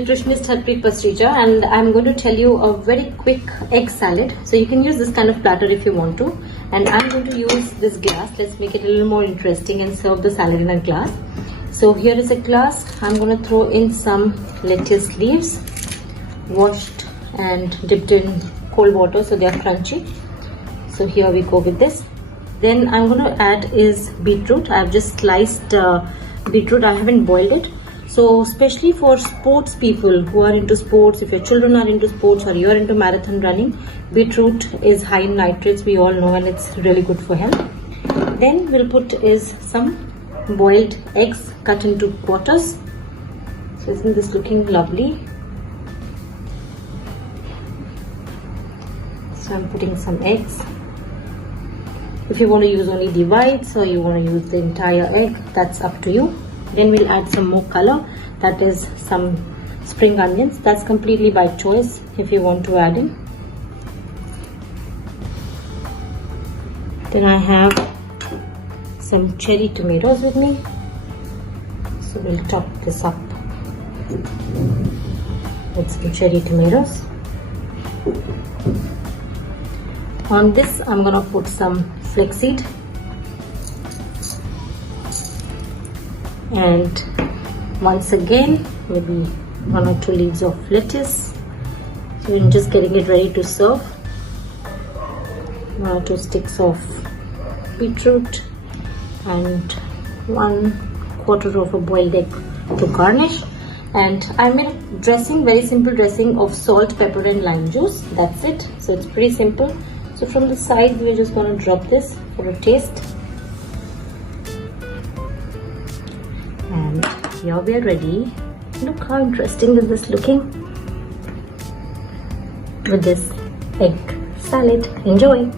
Nutritionist Harpreet Pasricha, and I'm going to tell you a very quick egg salad. So you can use this kind of platter if you want to, and I'm going to use this glass. Let's make it a little more interesting and serve the salad in a glass. So here is a glass. I'm going to throw in some lettuce leaves, washed and dipped in cold water so they are crunchy. So here we go with this. Then I'm going to add is beetroot. I've just sliced beetroot. I haven't boiled it. So especially for sports people who are into sports, if your children are into sports or you're into marathon running, beetroot is high in nitrates, we all know, and it's really good for health. Then we'll put is some boiled eggs cut into quarters. So isn't this looking lovely? So I'm putting some eggs. If you want to use only the whites or you want to use the entire egg, that's up to you. Then we'll add some more color, that is some spring onions. That's completely by choice if you want to add in. Then I have some cherry tomatoes with me, so we'll top this up with some cherry tomatoes. On this I'm gonna put some flaxseed and once again maybe 1 or 2 leaves of lettuce. So I'm just getting it ready to serve. 1 or 2 sticks of beetroot and 1/4 of a boiled egg to garnish. And I made a dressing, very simple dressing of salt, pepper and lime juice. That's it. So it's pretty simple. So from the side we're just going to drop this for a taste. And here we are ready. Look how interesting is this looking with this egg salad. Enjoy!